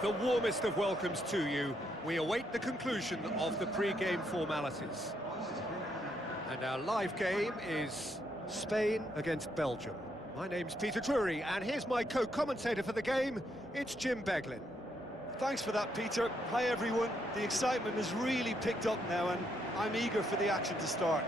The warmest of welcomes to you. We await the conclusion of the pre-game formalities. And our live game is Spain against Belgium. My name's Peter Drury, and here's my co-commentator for the game, it's Jim Beglin. Thanks for that, Peter. Hi, everyone. The excitement has really picked up now, and I'm eager for the action to start.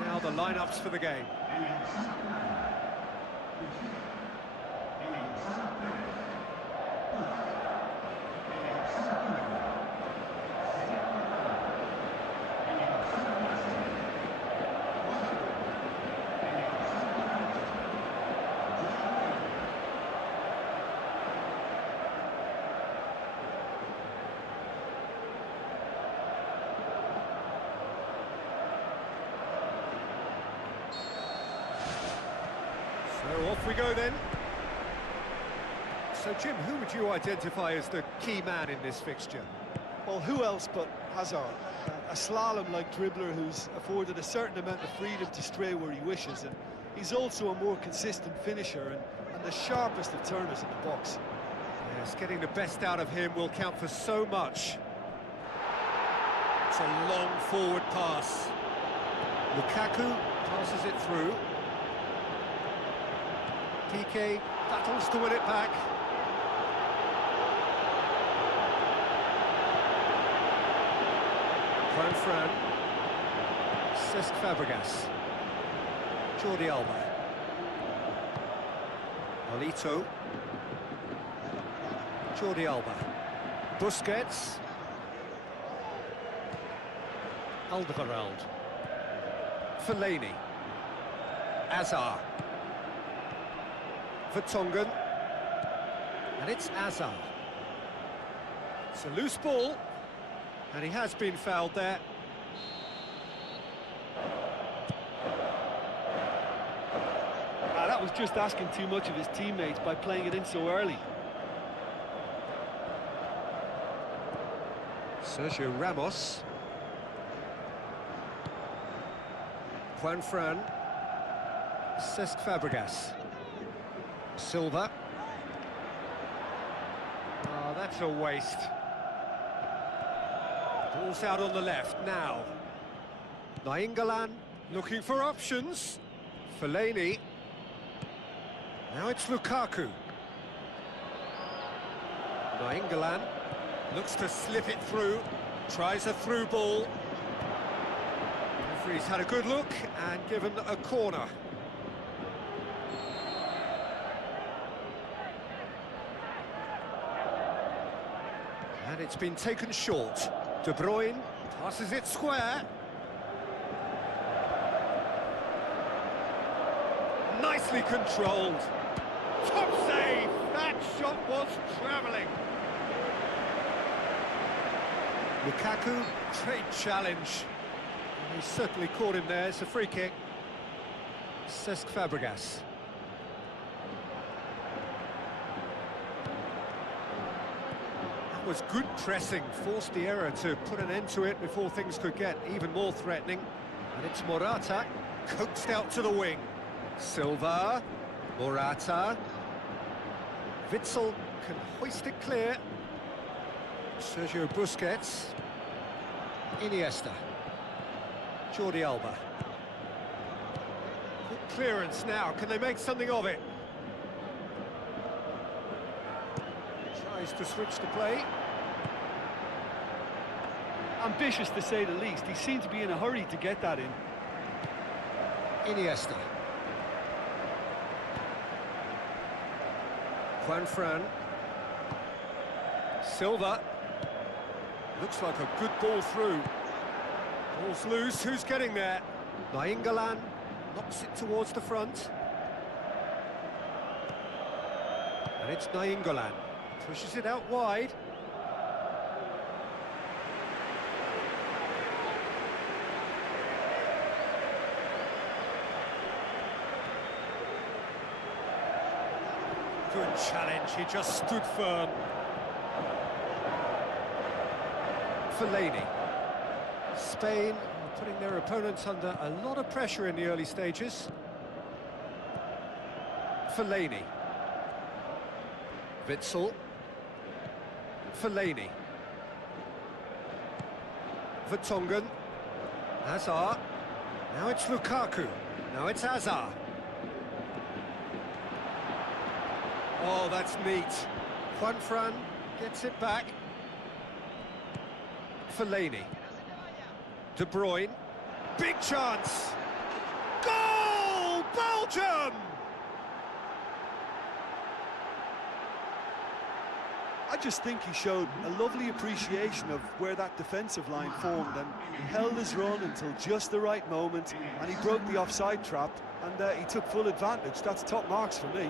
Now the lineups for the game. So off we go then. So Jim, who would you identify as the key man in this fixture? Well, who else but Hazard? A slalom-like dribbler who's afforded a certain amount of freedom to stray where he wishes, and he's also a more consistent finisher and the sharpest of turners in the box. Yes, getting the best out of him will count for so much. It's a long forward pass. Lukaku passes it through. PK battles to win it back. Fran. Cesc Fabregas. Jordi Alba. Olito. Jordi Alba. Busquets. Alderweireld. Fellaini. Hazard. Vertonghen, and it's Hazard. It's a loose ball, and he has been fouled there. That was just asking too much of his teammates by playing it in so early. Sergio Ramos. Fran. Cesc Fabregas. Silva. Oh, that's a waste. Ball's out on the left now. Nainggolan looking for options. Fellaini. Now it's Lukaku. Nainggolan looks to slip it through. Tries a through ball. Referee's had a good look and given a corner. And it's been taken short. De Bruyne passes it square. Nicely controlled. Top save! That shot was travelling. Lukaku, great challenge. He certainly caught him there. It's a free kick. Cesc Fabregas. Was good pressing, forced the error to put an end to it before things could get even more threatening. And it's Morata, coaxed out to the wing. Silva, Morata. Witsel can hoist it clear. Sergio Busquets. Iniesta. Jordi Alba. Good clearance now, can they make something of it? Tries to switch the play. Ambitious to say the least. He seemed to be in a hurry to get that in. Iniesta. Fran. Silva. Looks like a good ball through. Ball's loose, who's getting there? Nainggolan knocks it towards the front. And it's Nainggolan. Pushes it out wide. Good challenge, he just stood firm. Fellaini. Spain are putting their opponents under a lot of pressure in the early stages. Fellaini. Witsel. Fellaini. Vertonghen. Hazard. Now it's Lukaku. Now it's Hazard. Oh, that's neat. Juanfran gets it back. Fellaini. De Bruyne. Big chance! Goal! Belgium! I just think he showed a lovely appreciation of where that defensive line formed, and he held his run until just the right moment, and he broke the offside trap, and he took full advantage. That's top marks for me.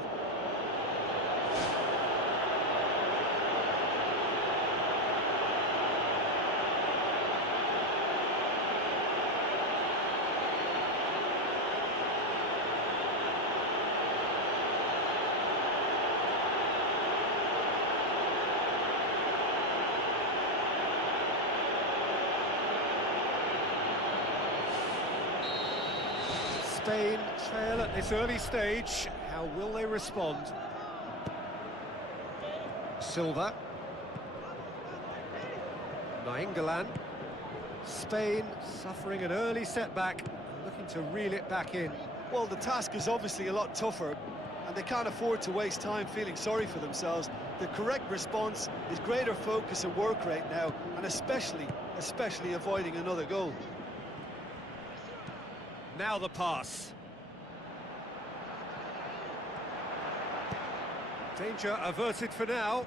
Spain trail at this early stage. How will they respond? Silva. Nainggolan. Spain suffering an early setback, looking to reel it back in. Well, the task is obviously a lot tougher, and they can't afford to waste time feeling sorry for themselves. The correct response is greater focus and work rate now, and especially avoiding another goal. Now the pass. Danger averted for now.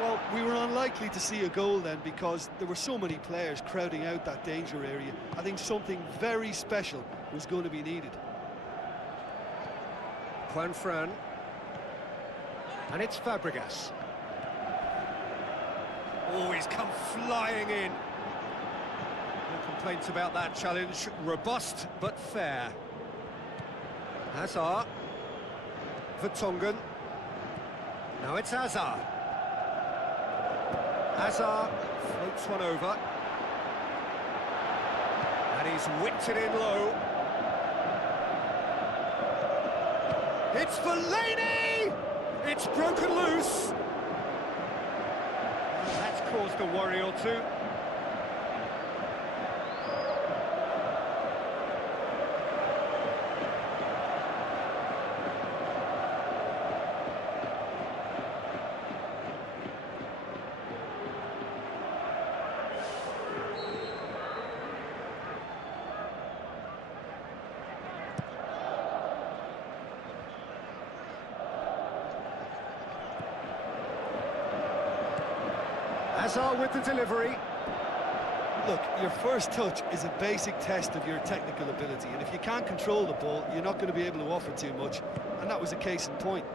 Well, we were unlikely to see a goal then because there were so many players crowding out that danger area. I think something very special was going to be needed. Juanfran. And it's Fabregas. Oh, he's come flying in. No complaints about that challenge. Robust, but fair. Hazard. Vertonghen. Now it's Hazard. Hazard floats one over. And he's whipped it in low. It's Fellaini! It's broken loose. That's caused a worry or two. Hazard with the delivery. Look, your first touch is a basic test of your technical ability, and if you can't control the ball, you're not going to be able to offer too much, and that was a case in point.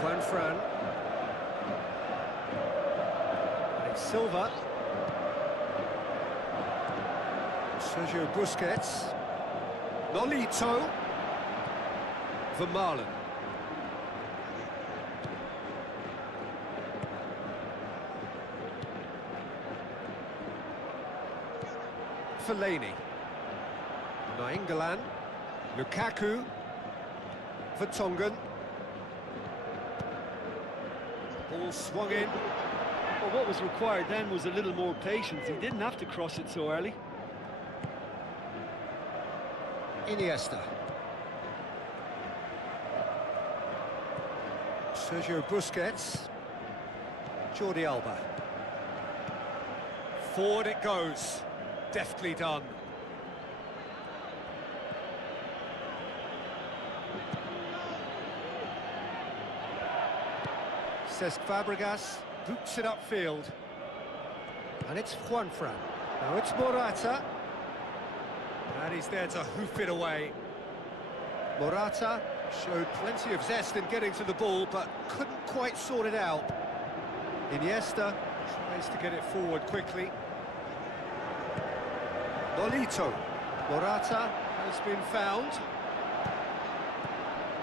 Juanfran. And it's Silva. Sergio Busquets. Nolito. Vermaelen. Fellaini. Nainggolan. Lukaku. Vertonghen. Ball swung in. Well, what was required then was a little more patience. He didn't have to cross it so early. Iniesta. Sergio Busquets. Jordi Alba. Forward it goes. Deftly done. Cesc Fabregas boots it upfield. And it's Juanfran. Now it's Morata. And he's there to hoof it away. Morata showed plenty of zest in getting to the ball, but couldn't quite sort it out. Iniesta tries to get it forward quickly. Nolito. Morata has been found.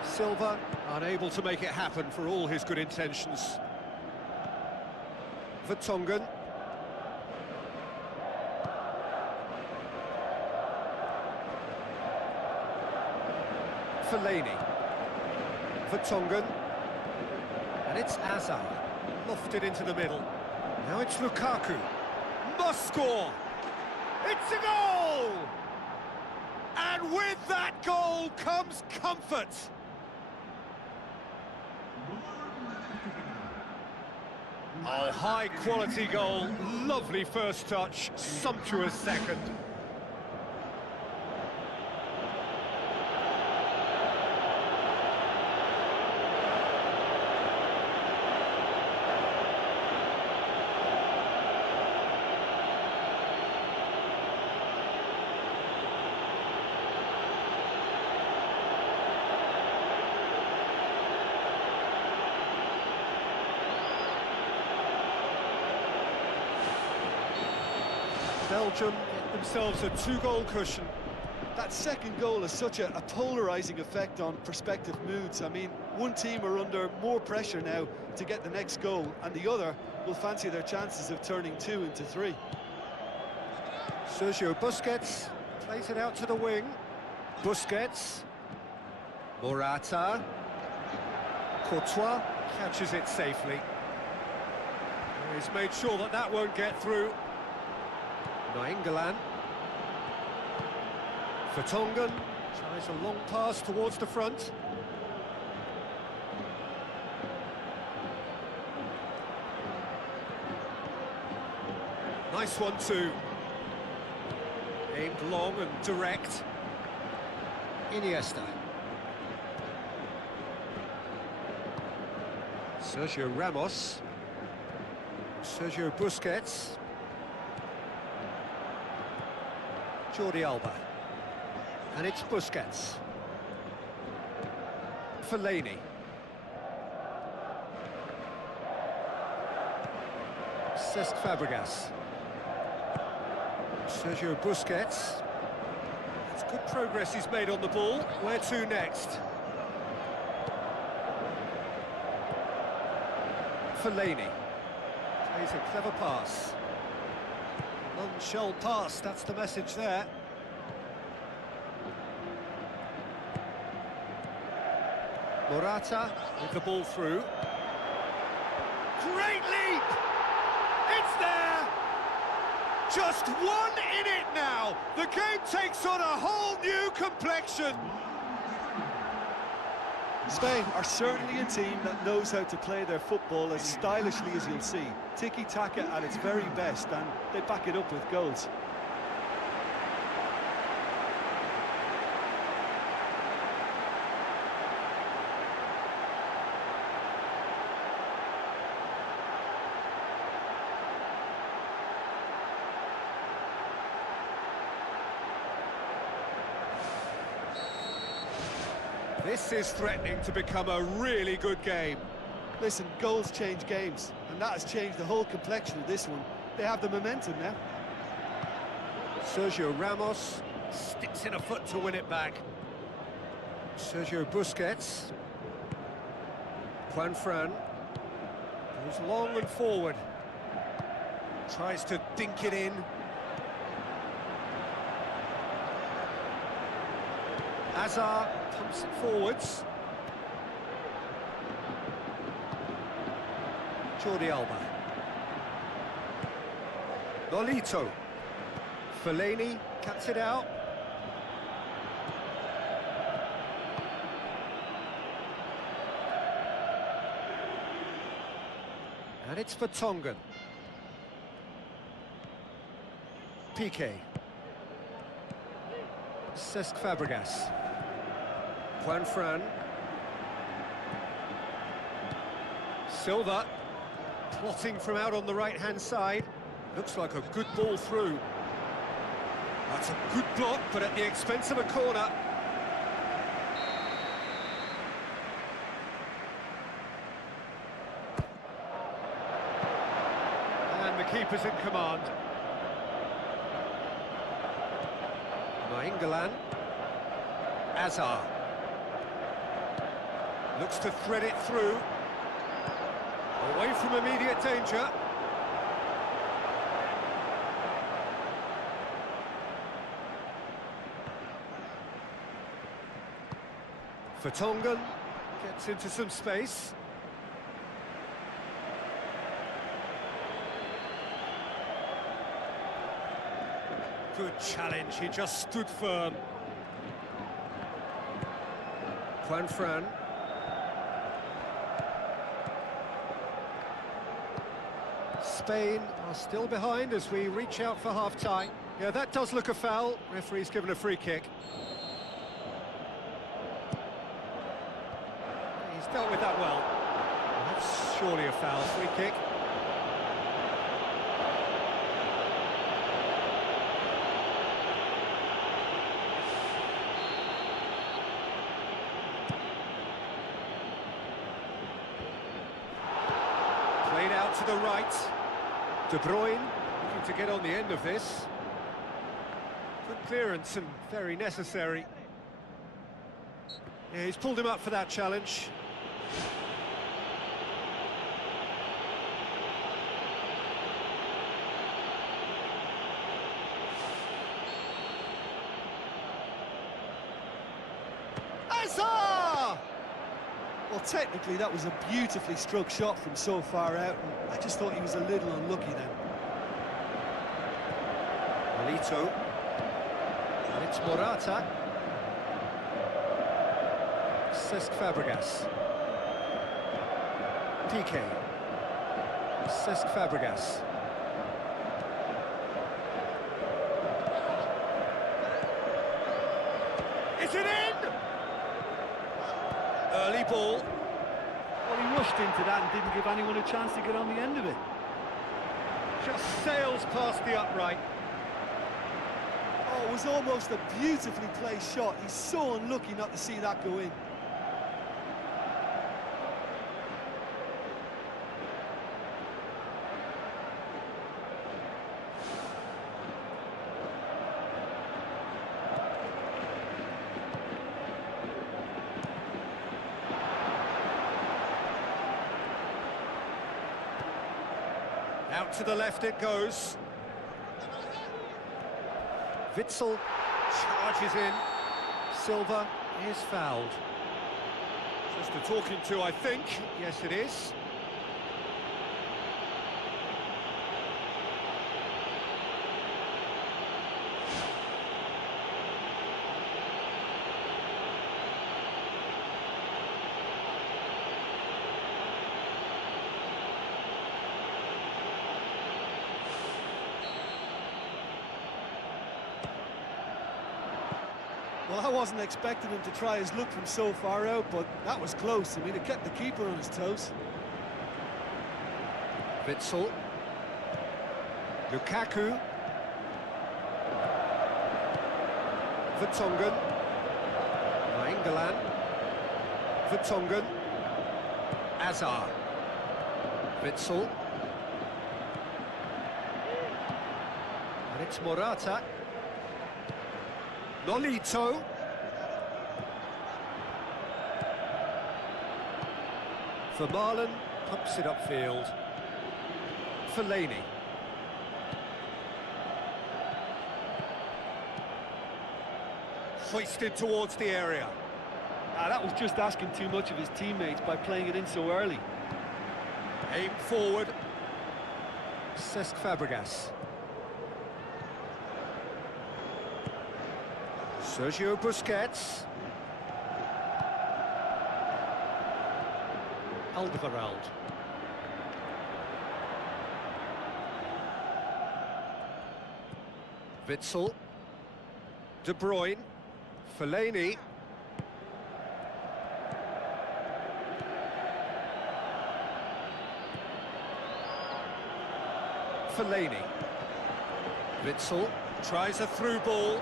Silva unable to make it happen for all his good intentions. Vertonghen. Fellaini. Vertonghen. And it's Hazard. Lofted into the middle. Now it's Lukaku. Must score! It's a goal! And with that goal comes comfort. Oh, high-quality goal. Lovely first touch, sumptuous second. Belgium get themselves a two-goal cushion. That second goal has such a polarising effect on prospective moods. I mean, one team are under more pressure now to get the next goal, and the other will fancy their chances of turning 2 into 3. Sergio Busquets plays it out to the wing. Busquets. Morata. Courtois catches it safely. He's made sure that that won't get through. Nainggolan. Vertonghen tries a long pass towards the front. Nice one too. Aimed long and direct. Iniesta. Sergio Ramos. Sergio Busquets. Jordi Alba. And it's Busquets. Fellaini. Cesc Fabregas. Sergio Busquets. It's good progress he's made on the ball. Where to next? Fellaini. Plays a clever pass. None shall pass, that's the message there. Morata with the ball through. Great leap! It's there! Just one in it now! The game takes on a whole new complexion! Spain are certainly a team that knows how to play their football as stylishly as you'll see. Tiki-taka at its very best, and they back it up with goals. This is threatening to become a really good game. Listen, goals change games, and that has changed the whole complexion of this one. They have the momentum now. Sergio Ramos sticks in a foot to win it back. Sergio Busquets. Juanfran goes long and forward. Tries to dink it in. Hazard pumps it forwards. Jordi Alba. Nolito. Fellaini cuts it out. And it's Vertonghen. Piqué. Cesc Fabregas. Juanfran. Silva. Plotting from out on the right-hand side. Looks like a good ball through. That's a good block, but at the expense of a corner. keeper's in command. Nainggolan. Azar. Looks to thread it through. Away from immediate danger. Vertonghen gets into some space. Good challenge, he just stood firm. Juan Fran. Spain are still behind as we reach out for half-time. Yeah, that does look a foul. Referee's given a free kick. He's dealt with that well. That's surely a foul. Free kick. Played out to the right. De Bruyne looking to get on the end of this. Good clearance and very necessary. Yeah, he's pulled him up for that challenge. Azar! Well, technically, that was a beautifully struck shot from so far out, and I just thought he was a little unlucky then. Alito. And it's Morata. Cesc Fabregas. PK. Cesc Fabregas. Is it in? Early ball. Well, he rushed into that and didn't give anyone a chance to get on the end of it. Just sails past the upright. Oh, it was almost a beautifully placed shot. He's so unlucky not to see that go in. Out to the left it goes. Witsel charges in. Silva is fouled. Just a talking to, I think. Yes, it is. Well, I wasn't expecting him to try his luck from so far out, but that was close. I mean, it kept the keeper on his toes. Witsel. Lukaku. Vertonghen. Nainggolan. Vertonghen. Azar. Witsel. And it's Morata. Nolito. Vermaelen pumps it upfield. Fellaini. Hoisted towards the area. That was just asking too much of his teammates by playing it in so early. Aim forward. Cesc Fabregas. Sergio Busquets. Alderweireld. Witsel. De Bruyne. Fellaini. Fellaini. Witsel tries a through ball.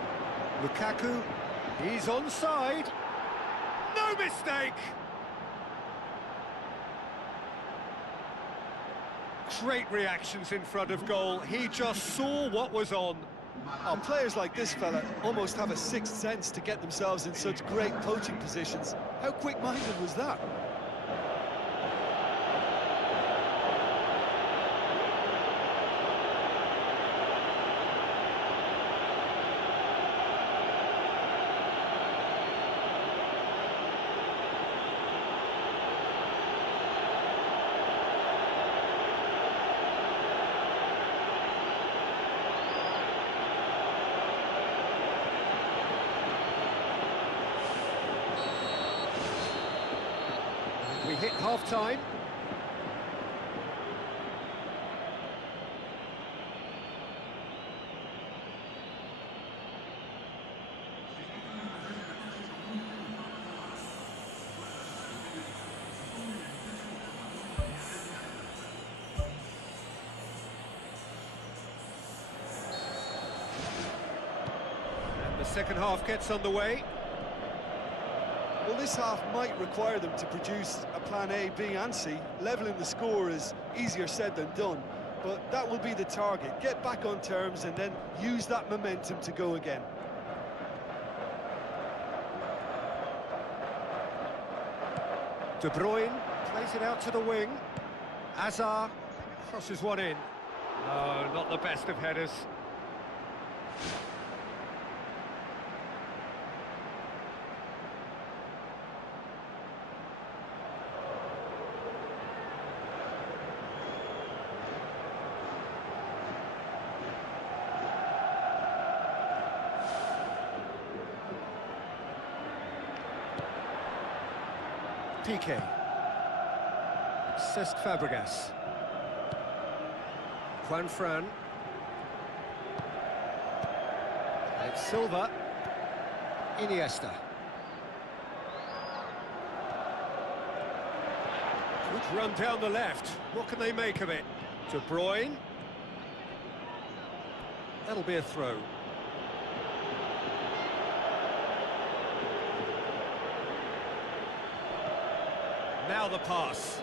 Lukaku, he's onside. No mistake! Straight reactions in front of goal. He just saw what was on. Oh, players like this fella almost have a sixth sense to get themselves in such great poaching positions. How quick-minded was that? We hit half-time. And the second half gets underway. Well, this half might require them to produce a plan A, B and C. Levelling the score is easier said than done, but that will be the target. Get back on terms and then use that momentum to go again. De Bruyne plays it out to the wing. Hazard crosses one in. No, not the best of headers. Piqué. Cesc Fabregas. Juan Fran. And it's Silva. Iniesta. Good run down the left. What can they make of it? De Bruyne. That'll be a throw. Now the pass.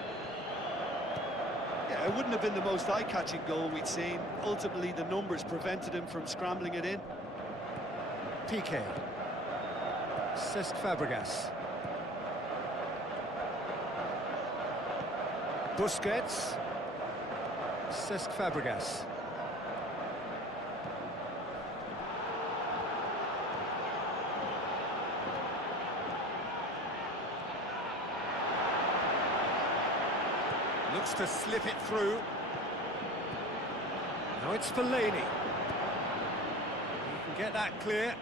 Yeah, it wouldn't have been the most eye-catching goal we'd seen. Ultimately, the numbers prevented him from scrambling it in. Piqué. Cesc Fabregas. Busquets. Cesc Fabregas. Looks to slip it through. Now it's Fellaini. He can get that clear.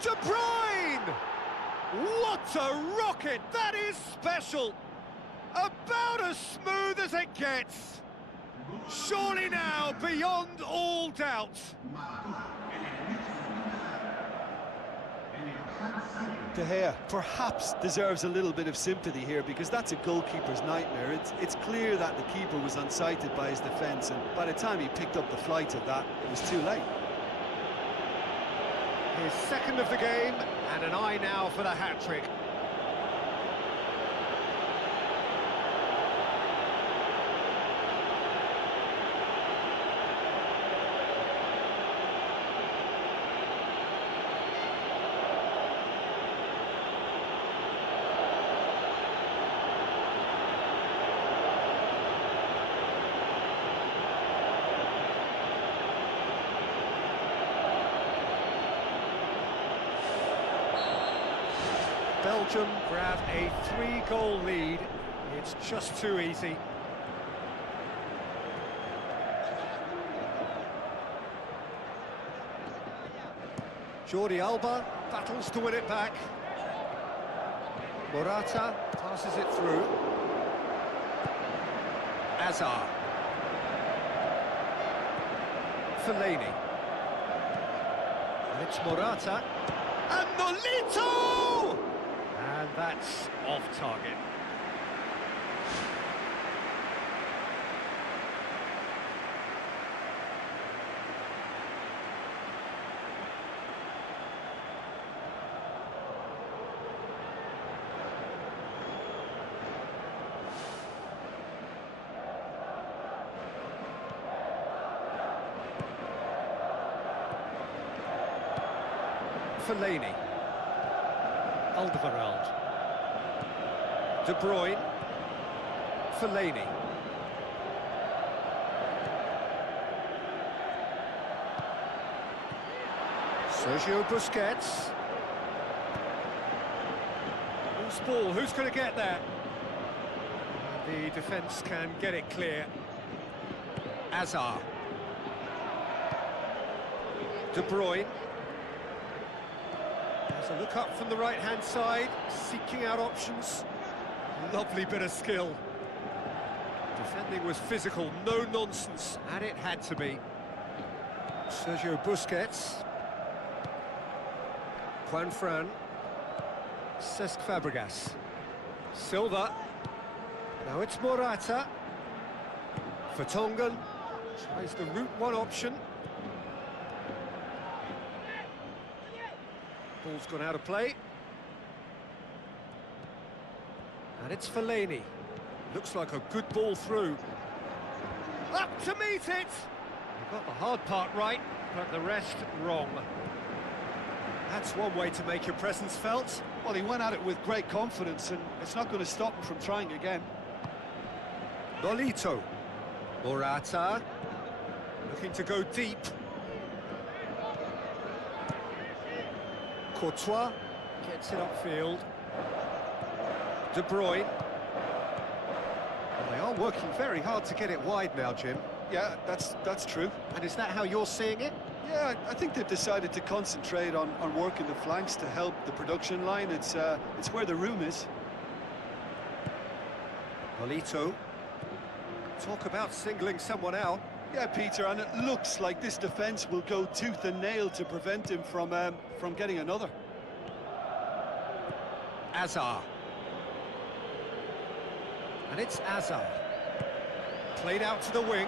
De Bruyne! What a rocket! That is special! About as smooth as it gets. Surely now, beyond all doubt. De Gea perhaps deserves a little bit of sympathy here because that's a goalkeeper's nightmare. It's clear that the keeper was unsighted by his defence, and by the time he picked up the flight of that, it was too late. His second of the game, and an eye now for the hat-trick. Belgium grab a 3-goal lead. It's just too easy. Jordi Alba battles to win it back. Morata passes it through. Hazard. Fellaini. And it's Morata. And Nolito! And that's off target. Fellaini. Alderweireld. De Bruyne. Fellaini. Sergio Busquets. Who's ball? Who's going to get there? The defence can get it clear. Hazard. De Bruyne. There's a look up from the right-hand side, seeking out options. Lovely bit of skill. Defending was physical, no nonsense, and it had to be. Sergio Busquets. Juan Fran. Cesc Fabregas. Silva. Now it's Morata. Vertonghen tries the route one option. Ball's gone out of play. And it's Fellaini. Looks like a good ball through. Up to meet it! He got the hard part right, but the rest wrong. That's one way to make your presence felt. Well, he went at it with great confidence, and it's not going to stop him from trying again. Nolito. Morata. Looking to go deep. Courtois gets it upfield. De Bruyne. Well, they are working very hard to get it wide now, Jim. Yeah, that's true. And is that how you're seeing it? Yeah, I think they've decided to concentrate on working the flanks to help the production line. It's where the room is. Nolito. Talk about singling someone out. Yeah, Peter, and it looks like this defence will go tooth and nail to prevent him from getting another. Hazard. And it's Hazard. Played out to the wing.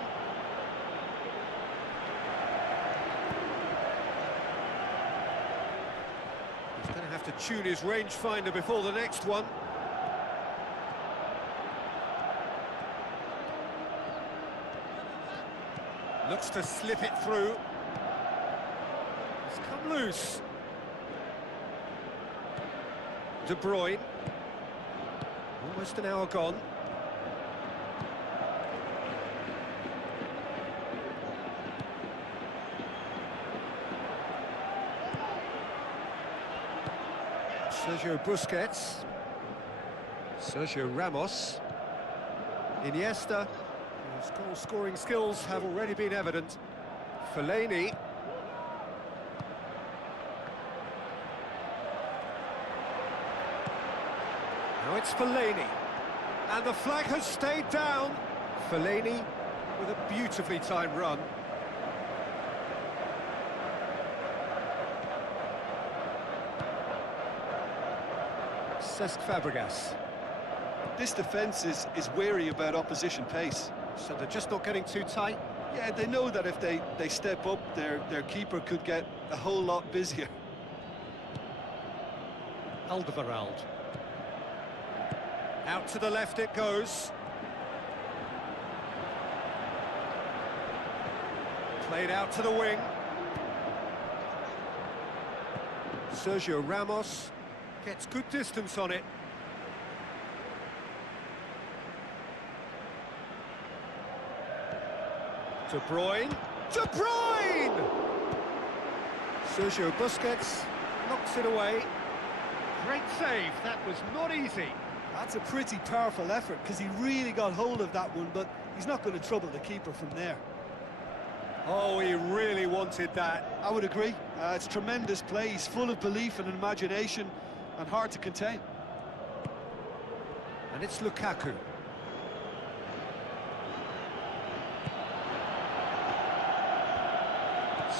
He's going to have to tune his rangefinder before the next one. Looks to slip it through. It's come loose. De Bruyne. Almost an hour gone. Sergio Busquets. Sergio Ramos. Iniesta. His goal-scoring skills have already been evident. Fellaini. Now it's Fellaini. And the flag has stayed down. Fellaini with a beautifully timed run. Cesc Fabregas. This defence is wary about opposition pace. So they're just not getting too tight? Yeah, they know that if they step up, their keeper could get a whole lot busier. Alderweireld. Out to the left it goes. Played out to the wing. Sergio Ramos gets good distance on it. De Bruyne. De Bruyne! Sergio Busquets knocks it away. Great save, that was not easy. That's a pretty powerful effort, because he really got hold of that one, but he's not going to trouble the keeper from there. Oh, he really wanted that. I would agree. It's tremendous play. He's full of belief and imagination, and hard to contain. And it's Lukaku.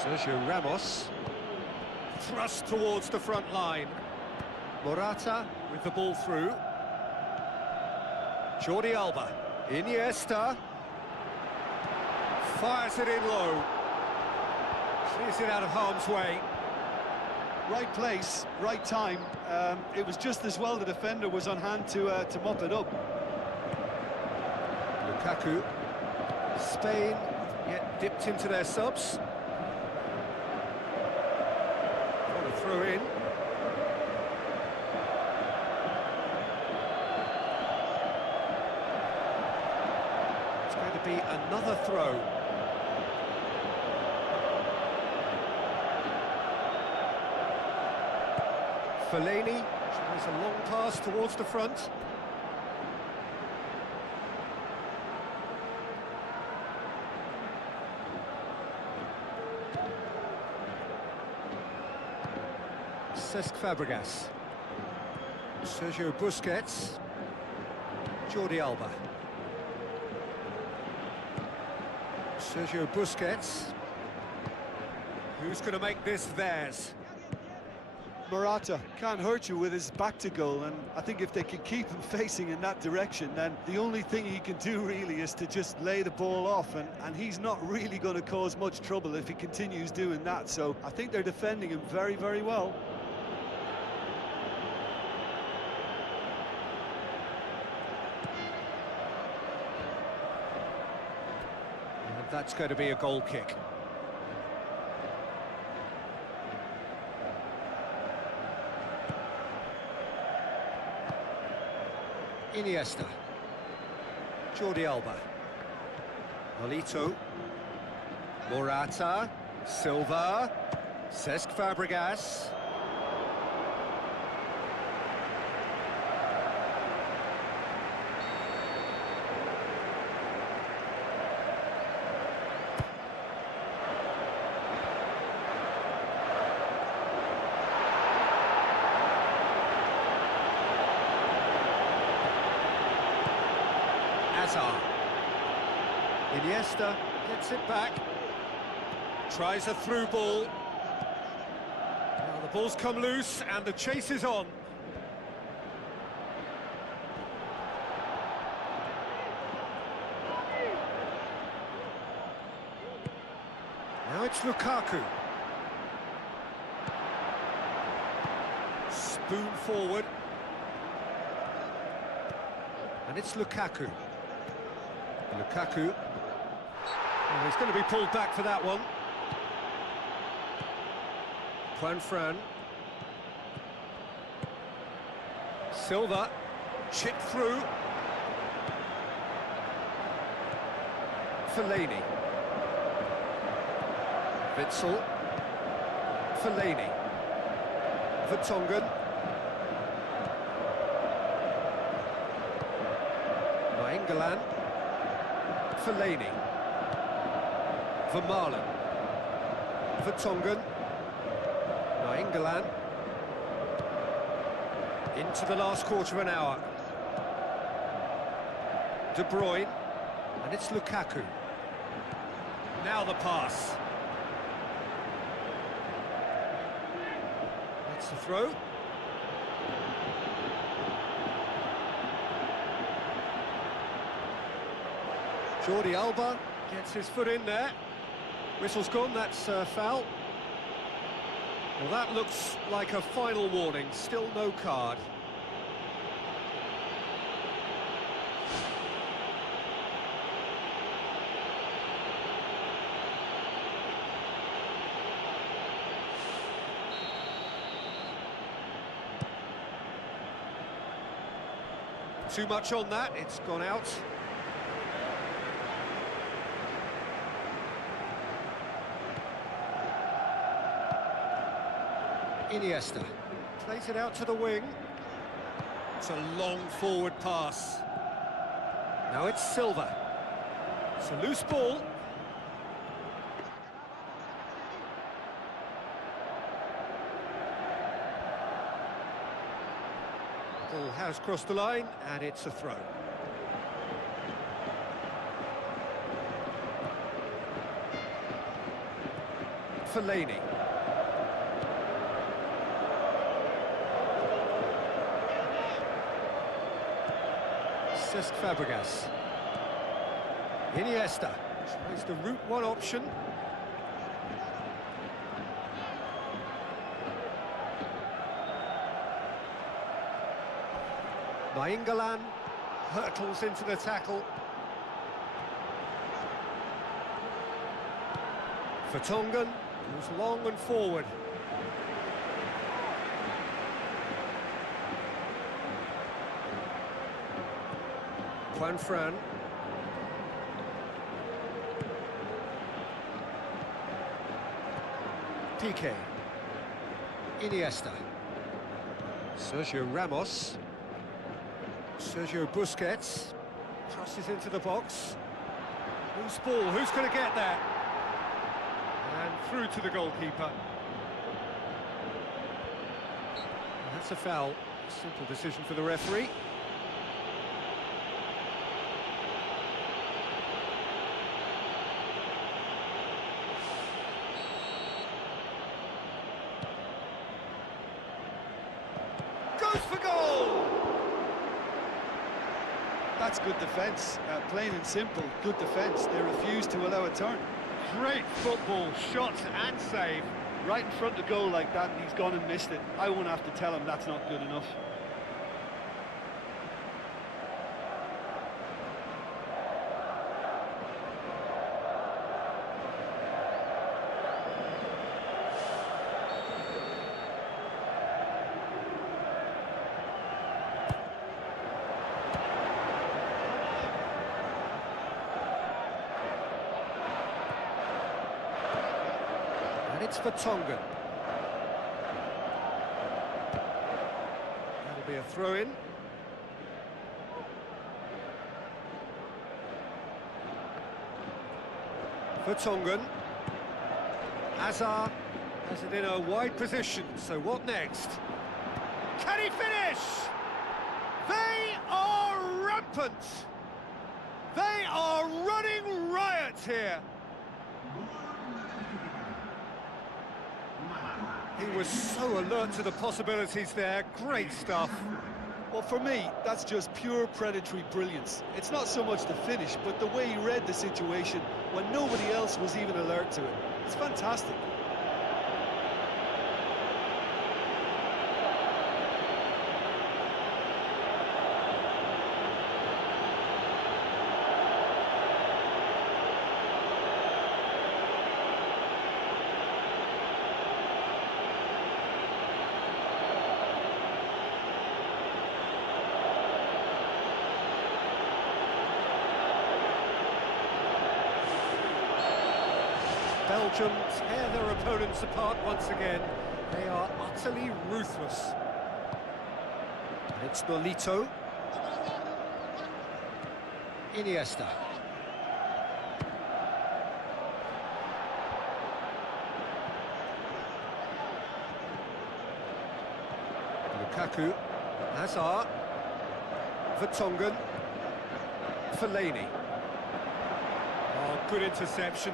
Sergio Ramos. Thrust towards the front line. Morata with the ball through. Jordi Alba. Iniesta. Fires it in low. Clears it out of harm's way. Right place, right time. It was just as well the defender was on hand to mop it up. Lukaku. Spain yet dipped into their subs. What a throw in. It's going to be another throw. Fellaini tries a long pass towards the front. Cesc Fabregas. Sergio Busquets. Jordi Alba. Sergio Busquets. Who's going to make this theirs? Morata can't hurt you with his back to goal, and I think if they can keep him facing in that direction, then the only thing he can do really is to just lay the ball off, and he's not really going to cause much trouble if he continues doing that. So I think they're defending him very, very well. And that's going to be a goal kick. Iniesta. Jordi Alba. Nolito. Morata. Silva. Cesc Fabregas. Iniesta gets it back, tries a through ball. Now the ball's come loose and the chase is on. Now it's Lukaku. Spoon forward. And it's Lukaku. Lukaku. Oh, he's going to be pulled back for that one. Fran. Silva. Chipped through. Fellaini. Witsel. Fellaini. Vertonghen. Nainggolan. Fellaini. Vermaelen. Vertonghen. Nainggolan. Into the last quarter of an hour. De Bruyne. And it's Lukaku. Now the pass. That's the throw. Jordi Alba gets his foot in there. Whistle's gone, that's foul. Well, that looks like a final warning, still no card. Too much on that, it's gone out. Iniesta plays it out to the wing. It's a long forward pass. Now it's Silva. It's a loose ball. Ball has crossed the line and it's a throw. Fellaini. Cesc Fabregas. Iniesta tries the route one option. Nainggolan hurtles into the tackle. Vertonghen goes long and forward. Juan Fran. Piqué. Iniesta. Sergio Ramos. Sergio Busquets. Crosses into the box. Who's ball? Who's going to get there? And through to the goalkeeper. That's a foul. Simple decision for the referee. Goes for goal! That's good defence, plain and simple, good defence. They refuse to allow a turn. Great football, shot and save. Right in front of goal like that, and he's gone and missed it. I won't have to tell him that's not good enough. It's for Tongan. That'll be a throw-in. For Tongan. Hazard has it in a wide position, so what next? Can he finish? They are rampant! They are running riot here! He was so alert to the possibilities there, great stuff. Well, for me, that's just pure predatory brilliance. It's not so much the finish, but the way he read the situation when nobody else was even alert to it. It's fantastic. Belgium tear their opponents apart once again. They are utterly ruthless. It's Nolito. Iniesta. Lukaku. Hazard. Vertonghen. Fellaini. Oh, good interception.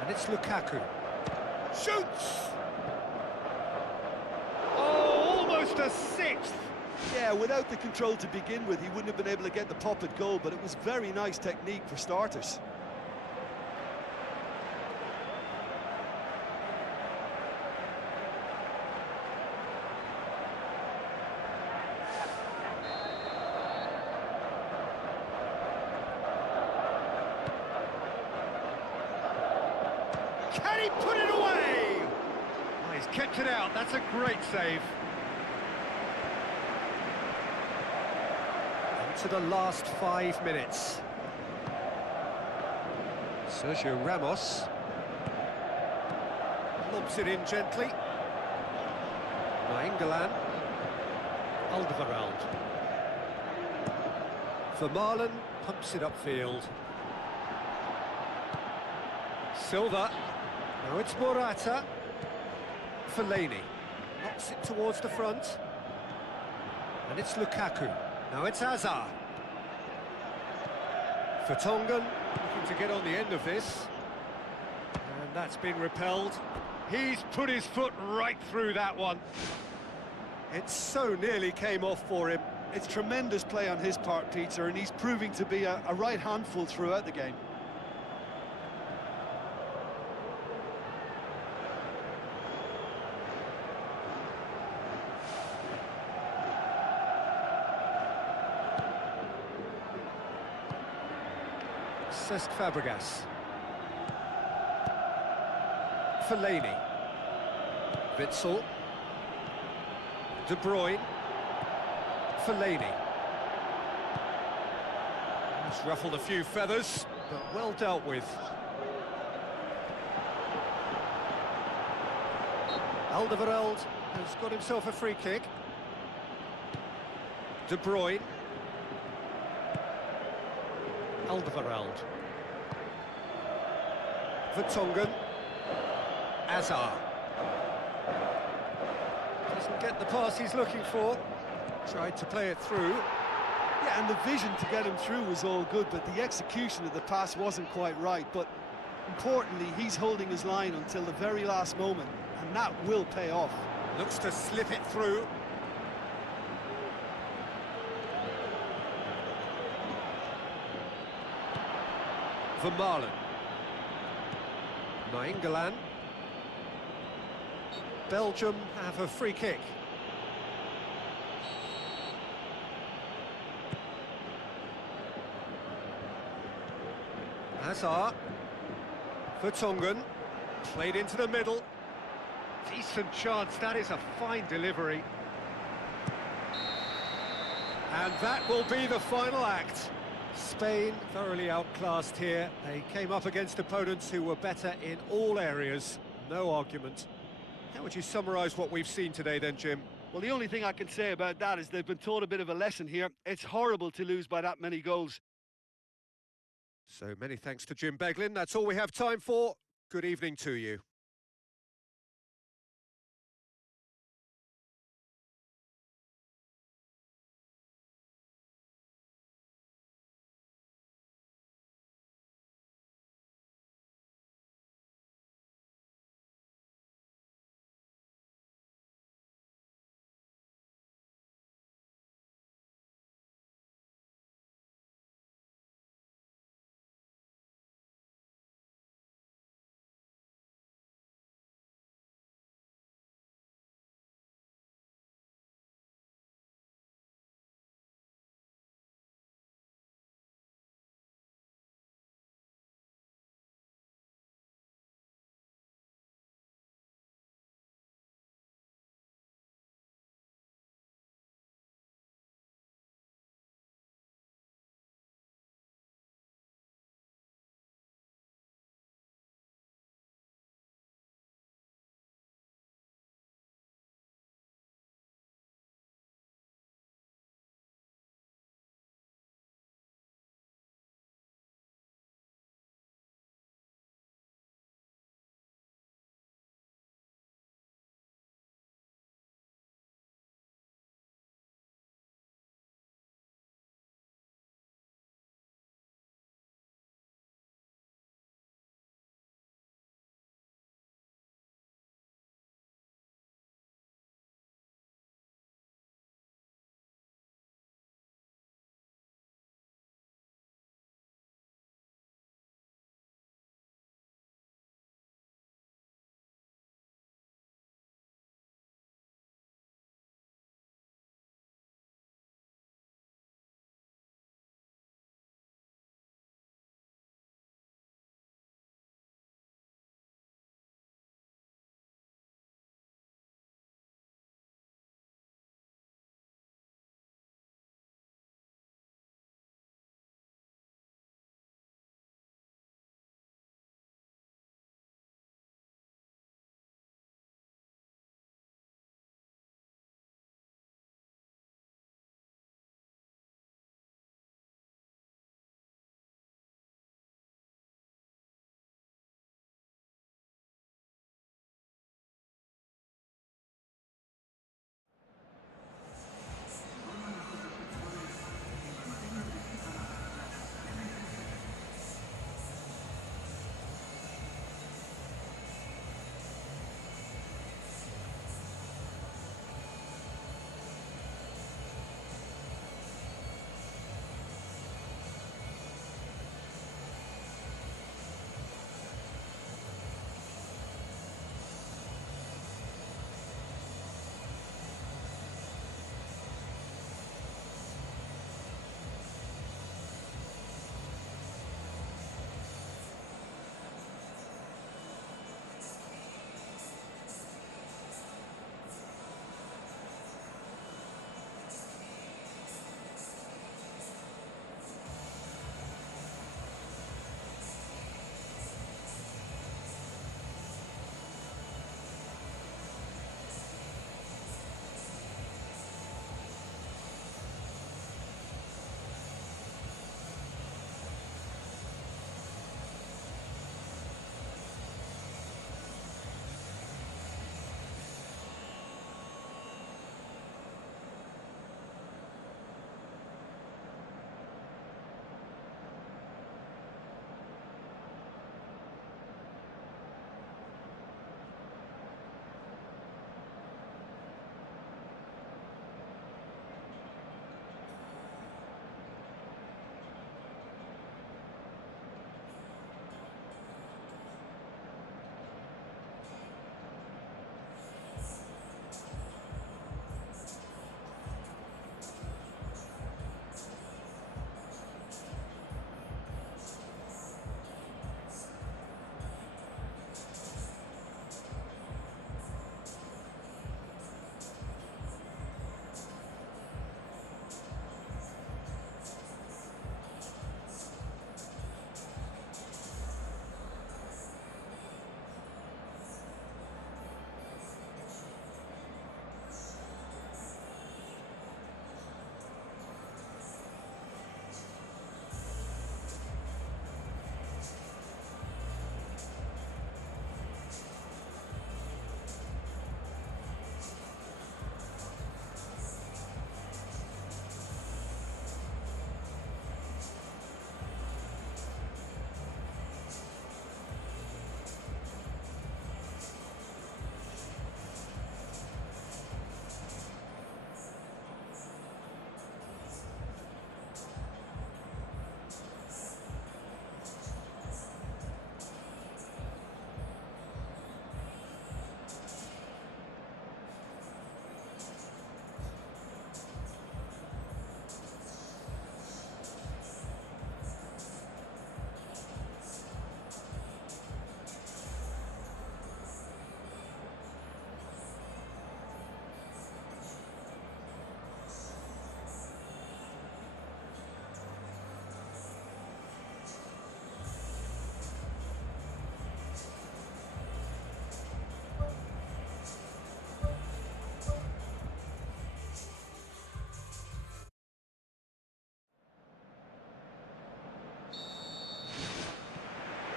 And it's Lukaku. Shoots! Oh, almost a sixth! Yeah, without the control to begin with, he wouldn't have been able to get the pop at goal, but it was very nice technique for starters. Can he put it away? Oh, he's kept it out. That's a great save. Into the last 5 minutes. Sergio Ramos. Lobs it in gently. Nainggolan. Alderweireld. Vermaelen pumps it upfield. Silva. Now it's Morata. Fellaini. Knocks it towards the front. And it's Lukaku. Now it's Hazard. Vertonghen looking to get on the end of this. And that's been repelled. He's put his foot right through that one. It so nearly came off for him. It's tremendous play on his part, Peter, and he's proving to be a right handful throughout the game. Cesc Fabregas. Fellaini. Witsel. De Bruyne. Fellaini. It's ruffled a few feathers, but well dealt with. Alderweireld has got himself a free kick. De Bruyne. Alderweireld. Vertonghen. Hazard. Doesn't get the pass he's looking for. Tried to play it through. Yeah, and the vision to get him through was all good, but the execution of the pass wasn't quite right. But importantly, he's holding his line until the very last moment, and that will pay off. Looks to slip it through. Vermaelen. Nainggolan. Belgium have a free kick. Hazard. Vertonghen. Played into the middle. Decent chance, that is a fine delivery. And that will be the final act. Spain thoroughly outclassed here. They came up against opponents who were better in all areas. No argument. How would you summarise what we've seen today then, Jim? Well, the only thing I can say about that is they've been taught a bit of a lesson here. It's horrible to lose by that many goals. So many thanks to Jim Beglin. That's all we have time for. Good evening to you.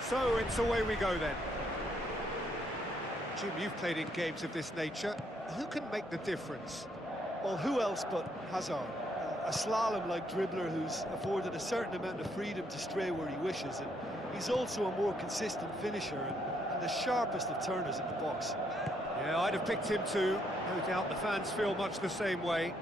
So it's away we go then. Jim, you've played in games of this nature. Who can make the difference? Well, who else but Hazard? A slalom-like dribbler who's afforded a certain amount of freedom to stray where he wishes, and he's also a more consistent finisher and the sharpest of turners in the box. Yeah, I'd have picked him too. No doubt the fans feel much the same way.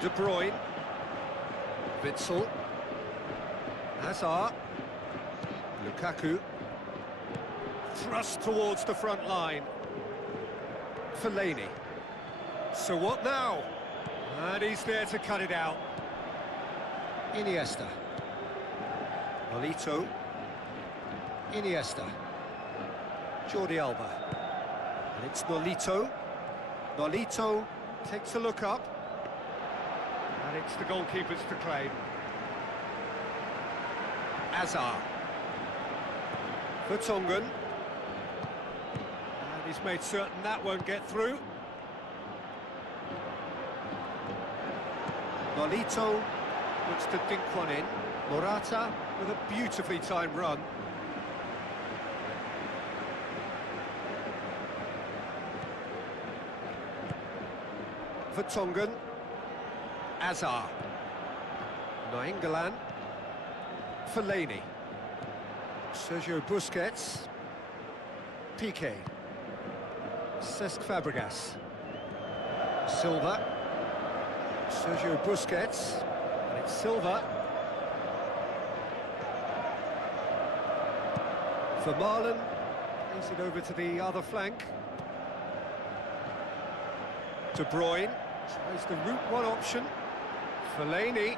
De Bruyne, Witsel, Hazard, Lukaku, thrust towards the front line, Fellaini. So what now? And he's there to cut it out. Iniesta, Nolito, Iniesta, Jordi Alba, and it's Nolito. Nolito takes a look up. And it's the goalkeepers to claim. Hazard. Vertonghen. And he's made certain that won't get through. Nolito looks to dink one in. Morata with a beautifully timed run. Vertonghen. Hazard, Nainggolan, Fellaini, Sergio Busquets, Piqué, Cesc Fabregas, Silva, Sergio Busquets, and it's Silva. Vermaelen plays it over to the other flank. De Bruyne tries the route one option. Fellaini.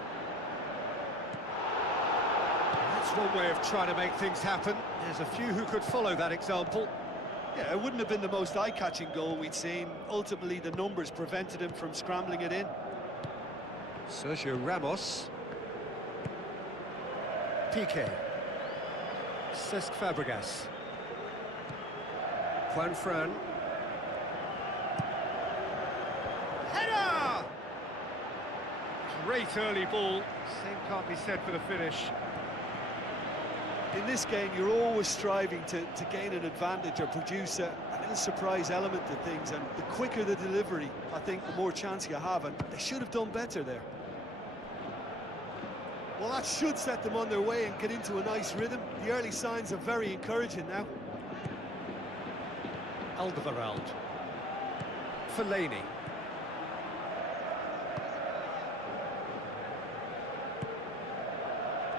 That's one way of trying to make things happen. There's a few who could follow that example. Yeah, it wouldn't have been the most eye-catching goal we'd seen. Ultimately, the numbers prevented him from scrambling it in. Sergio Ramos. Piqué. Cesc Fabregas. Juan Fran. Header! Great early ball. Same can't be said for the finish. In this game, you're always striving to gain an advantage or produce a little surprise element to things, and the quicker the delivery, I think, the more chance you have, and they should have done better there. Well, that should set them on their way and get into a nice rhythm. The early signs are very encouraging now. Alderweireld. Fellaini.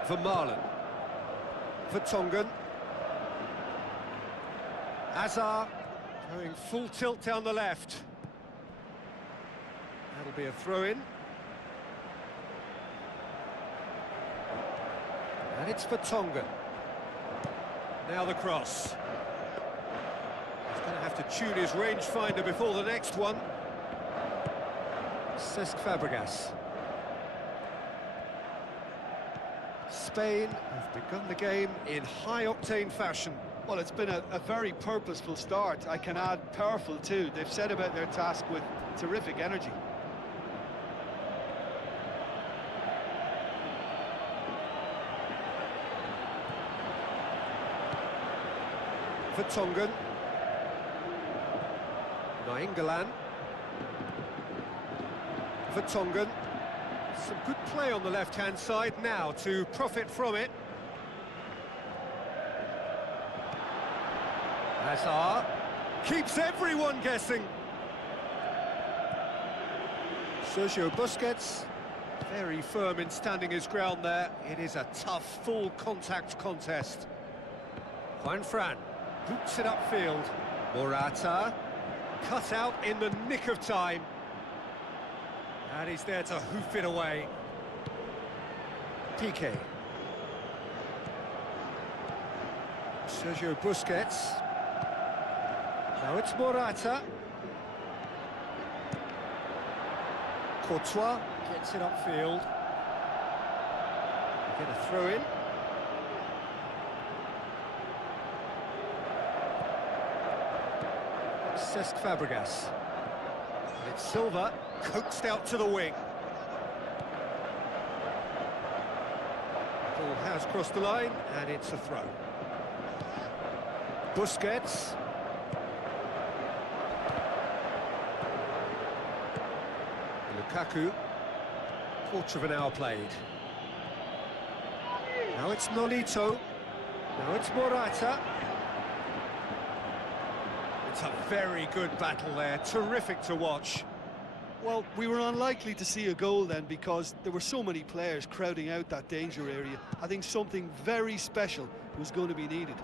Vermaelen. Vertonghen. Hazard going full tilt down the left. That'll be a throw-in. And it's Vertonghen. Now the cross. He's going to have to tune his rangefinder before the next one. Cesc Fabregas. Spain have begun the game in high-octane fashion. Well, it's been a very purposeful start. I can add powerful too. They've set about their task with terrific energy. Vertonghen. Nainggolan. Vertonghen. Some good play on the left-hand side now to profit from it. Hazard keeps everyone guessing. Sergio Busquets, very firm in standing his ground there. It is a tough, full-contact contest. Juan Fran boots it upfield. Morata cut out in the nick of time. And he's there to hoof it away. Piqué. Sergio Busquets. Now it's Morata. Courtois gets it upfield. Get a throw in. Cesc Fabregas. It's Silva, coaxed out to the wing. Ball has crossed the line, and it's a throw. Busquets. Lukaku. Quarter of an hour played. Now it's Nolito. Now it's Morata. It's a very good battle there, terrific to watch. Well, we were unlikely to see a goal then because there were so many players crowding out that danger area. I think something very special was going to be needed.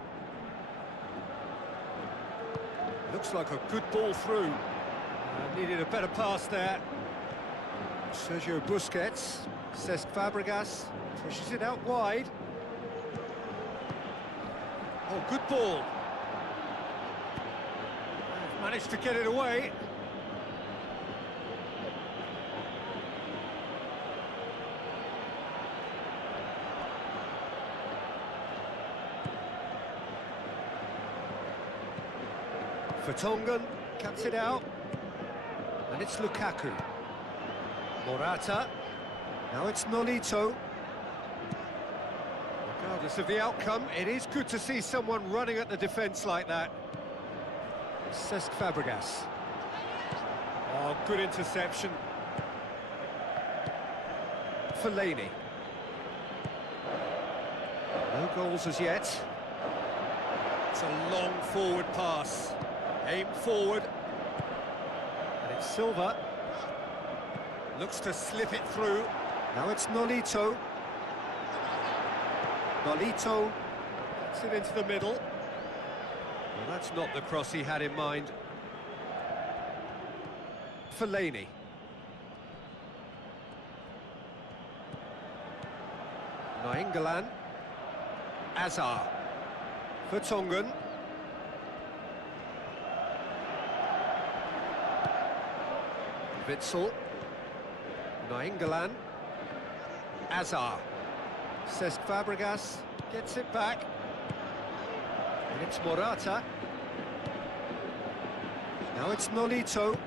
Looks like a good ball through. Needed a better pass there. Sergio Busquets, Cesc Fabregas, pushes it out wide. Oh, good ball. Managed to get it away. Vertonghen cuts it out, and it's Lukaku. Morata, now it's Nolito. Regardless of the outcome, it is good to see someone running at the defence like that. Cesc Fabregas. Oh, good interception. Fellaini. No goals as yet. It's a long forward pass. Aim forward. And it's Silva. Looks to slip it through. Now it's Nolito. Nolito gets it into the middle. Well, that's not the cross he had in mind. Fellaini. Nainggolan. Azar. Vertonghen. Witsel. Nainggolan. Azar. Cesc Fabregas gets it back. And it's Morata. Now it's Nolito.